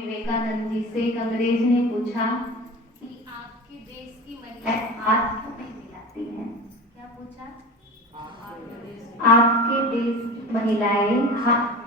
विवेकानंद जी से एक अंग्रेज ने पूछा कि आपके देश की महिलाएं हाथ क्यों नहीं मिलाती हैं। क्या पूछा? आपके देश की महिलाएं हाथ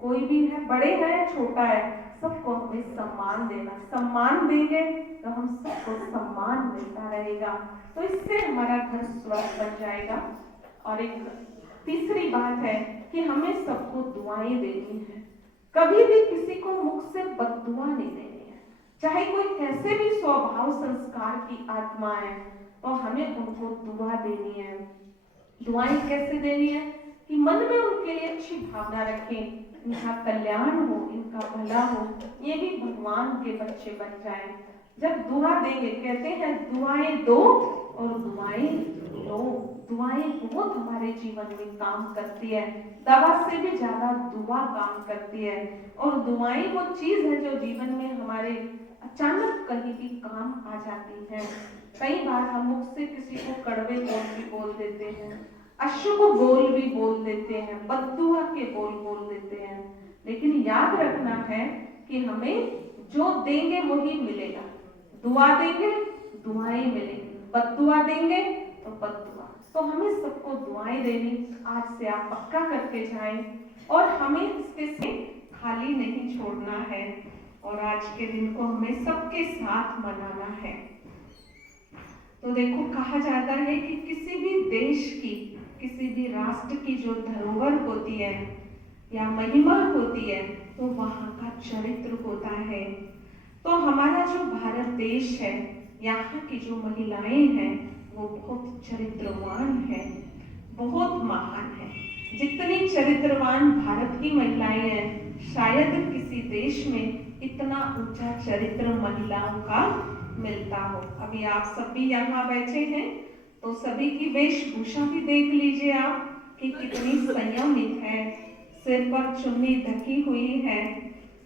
कोई भी है, बड़े है छोटा है, सबको हमें सम्मान देना। सम्मान देंगे तो हम सबको सम्मान मिलता रहेगा, तो इससे हमारा घर स्वस्थ बन जाएगा। और एक तीसरी बात है कि हमें सबको दुआएं देनी है। कभी भी किसी को मुख से बद्दुआ नहीं देनी है, चाहे कोई कैसे भी स्वभाव संस्कार की आत्मा है, तो हमें उनको दुआ देनी है। दुआएं कैसे देनी है कि मन में उनके लिए अच्छी भावना रखें, इनका कल्याण हो, इनका भला हो, ये भी भगवान के बच्चे बन जाएं। जब दुआ देंगे, कहते हैं दुआएं दो और दुआएं लो। दुआएं बहुत हमारे जीवन में काम करती है, दवा से भी ज्यादा दुआ काम करती है। और दुआएं वो चीज है जो जीवन में हमारे अचानक कहीं भी काम आ जाती है। कई बार हम मुख से किसी को कड़वे बोल भी बोल देते हैं, अशुभ बोल भी बोल देते हैं, बद्दुआ के बोल बोल देते हैं, लेकिन याद रखना है कि हमें जो देंगे वही मिलेगा। दुआ देंगे दुआएं मिलेंगी, बद्दुआ देंगे तो बद्दुआ। तो हमें सबको दुआएं देनी आज से आप पक्का करके जाएं, और हमें इसके से खाली नहीं छोड़ना है, और आज के दिन को हमें सबके साथ मनाना है। तो देखो, कहा जाता है कि किसी भी देश की, किसी भी राष्ट्र की जो धरोहर होती है या महिमा होती है, तो वहाँ का चरित्र होता है। तो हमारा जो भारत देश है, यहाँ की जो महिलाएं हैं, वो बहुत चरित्रवान है, बहुत महान है। जितनी चरित्रवान भारत की महिलाएं हैं, शायद किसी देश में इतना ऊंचा चरित्र महिलाओं का मिलता हो। अभी आप सभी यहाँ बैठे हैं, तो सभी की वेशभूषा भी देख लीजिए आप कि कितनी संयमित है, सिर पर चुन्नी ढकी हुई है।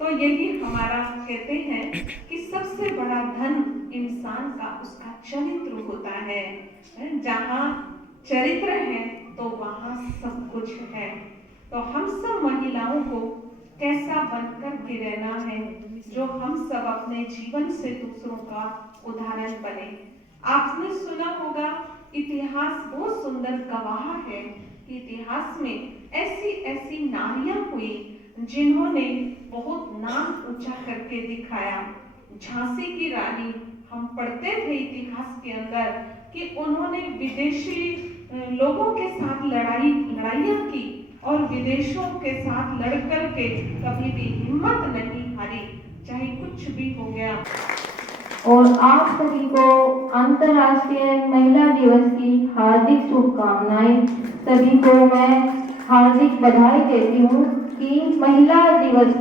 तो यही हमारा, कहते हैं कि सबसे बड़ा धन इंसान का उसका चरित्र होता है। जहाँ चरित्र है तो वहाँ सब कुछ है। तो हम सब महिलाओं को कैसा बनकर के रहना है, जो हम सब अपने जीवन से दूसरों का उदाहरण बने। आपने सुना होगा, इतिहास बहुत सुंदर गवाह है कि इतिहास में ऐसी ऐसी नारियां हुई जिन्होंने बहुत नाम ऊंचा करके दिखाया। झांसी की रानी, हम पढ़ते थे इतिहास के अंदर कि उन्होंने विदेशी लोगों के साथ लड़ाइयां की, और विदेशों के साथ लड़कर के कभी भी हिम्मत नहीं हारी, चाहे कुछ भी हो गया। और आप सभी को अंतर्राष्ट्रीय महिला दिवस की हार्दिक शुभकामनाएं। सभी को मैं हार्दिक बधाई देती हूँ कि महिला दिवस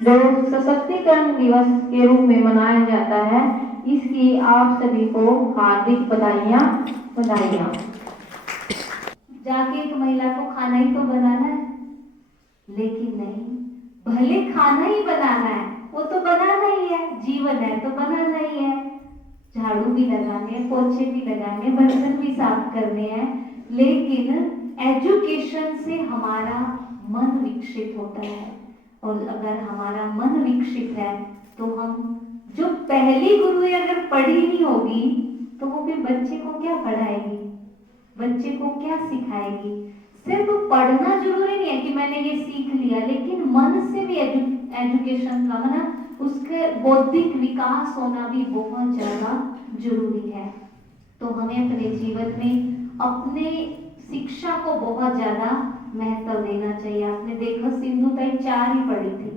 जो सशक्तिकरण दिवस के रूप में मनाया जाता है, इसकी आप सभी को हार्दिक बधाइयाँ। जाके एक महिला को खाना ही तो बनाना है, लेकिन नहीं, भले खाना ही बनाना है, वो तो बनाना ही है, जीवन है तो बनाना ही है। झाड़ू भी लगाने हैं, पोछे भी लगाने, बर्तन भी साफ करने हैं, लेकिन एजुकेशन से हमारा मन विकसित होता है। और अगर हमारा मन विकसित है तो हम जो पहली गुरु अगर पढ़ी नहीं होगी तो वो फिर बच्चे को क्या पढ़ाएगी, बच्चे को क्या सिखाएगी। सिर्फ पढ़ना जरूरी नहीं है कि मैंने ये सीख लिया, लेकिन मन से भी एजुकेशन का मतलब उसके बौद्धिक विकास होना भी बहुत ज्यादा जरूरी है। तो हमें अपने जीवन में अपने शिक्षा को बहुत ज्यादा महत्व देना चाहिए। आपने देखा सिंधु ताई 4 ही पढ़ी थी,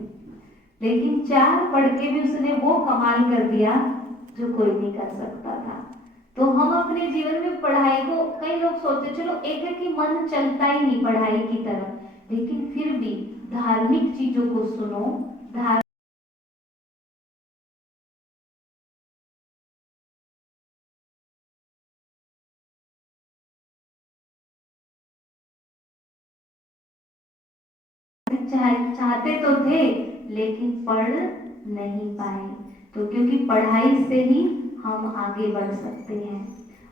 लेकिन 4 पढ़ के भी उसने वो कमाल कर दिया जो कोई नहीं कर सकता था। तो हम अपने जीवन में पढ़ाई को, कई लोग सोचते चलो एक है कि मन चलता ही नहीं पढ़ाई की तरफ, लेकिन फिर भी धार्मिक चीजों को सुनो। चाहते तो थे लेकिन पढ़ नहीं पाए, तो क्योंकि पढ़ाई से ही हम आगे बढ़ सकते हैं।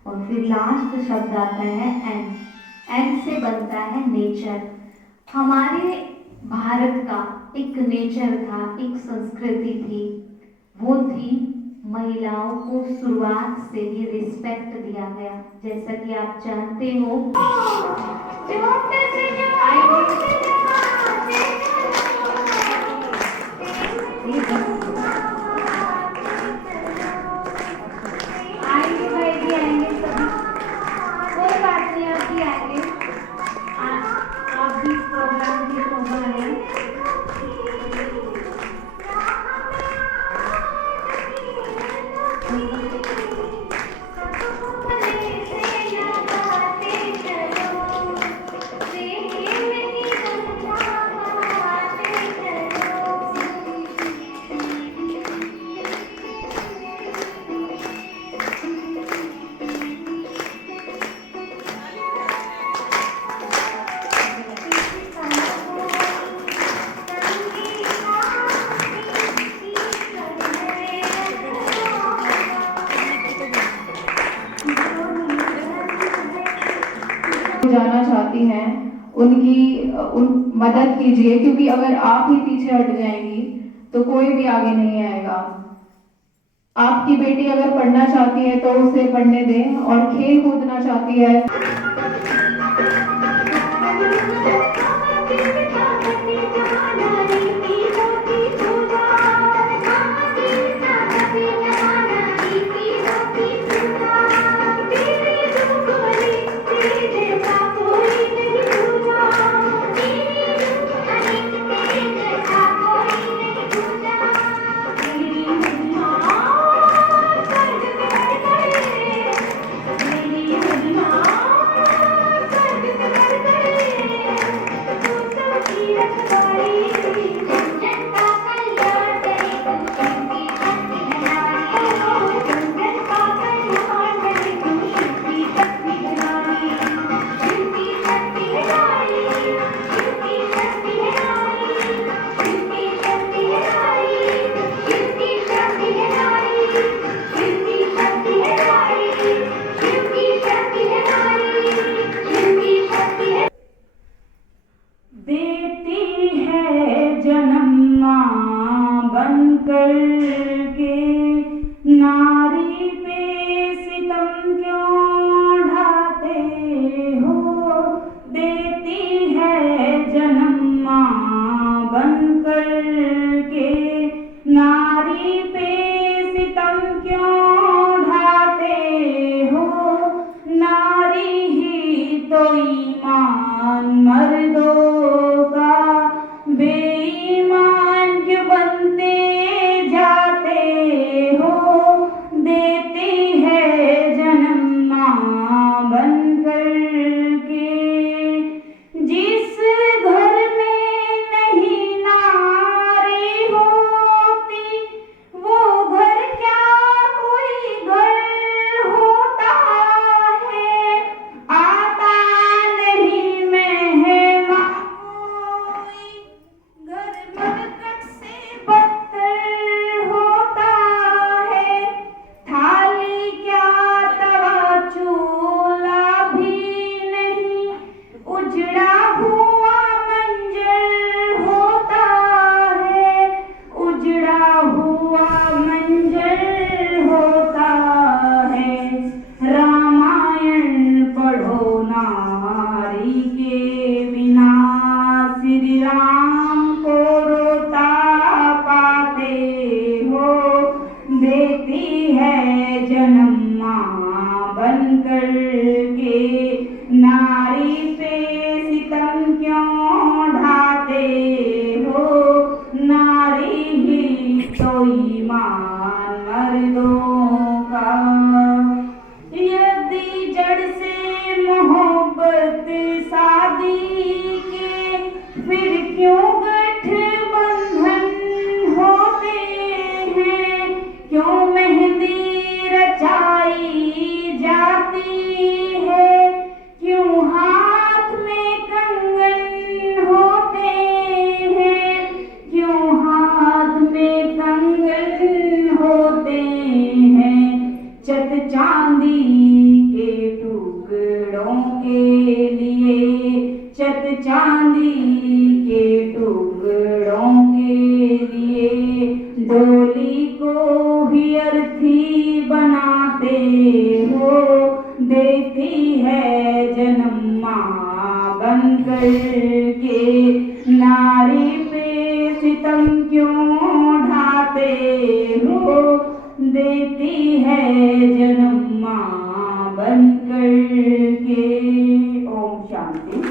और फिर लास्ट शब्द आता है एन। एन से बनता है नेचर। हमारे भारत का एक नेचर था, एक संस्कृति थी, वो थी महिलाओं को शुरुआत से ही रिस्पेक्ट दिया गया। जैसा कि आप जानते हो आएंगे भाई भी आएंगे सभी, कोई बात नहीं, आप भी आएंगे, आप भी प्रोग्राम की शोभा है। जाना चाहती हैं उनकी मदद कीजिए, क्योंकि अगर आप ही पीछे हट जाएंगी तो कोई भी आगे नहीं आएगा। आपकी बेटी अगर पढ़ना चाहती है तो उसे पढ़ने दें, और खेल कूदना चाहती है बेईमान क्यों बनते जाते श्री राम को रोता पाते हो, देती है जन्म माँ बनकर के, नारी पे सितम क्यों ढाते हो, नारी ही तो ईमान मर्दों का। यदि जड़ से मोहब्बत शादी के, फिर क्यों गठबंधन होते हैं, क्यों मेहंदी रचाई जाती है, क्यों हाथ में कंगन होते हैं, क्यों हाथ में कंगन होते हैं, चत चांदी के टुकड़ों के लिए, चत चांदी के टुकड़ों के लिए, डोली को ही अर्थी बनाते हो, देती है जन्म माँ बनकर के, नारी पे सितम क्यों ढाते हो, देती है जन्म माँ बनकर के। ओम शांति।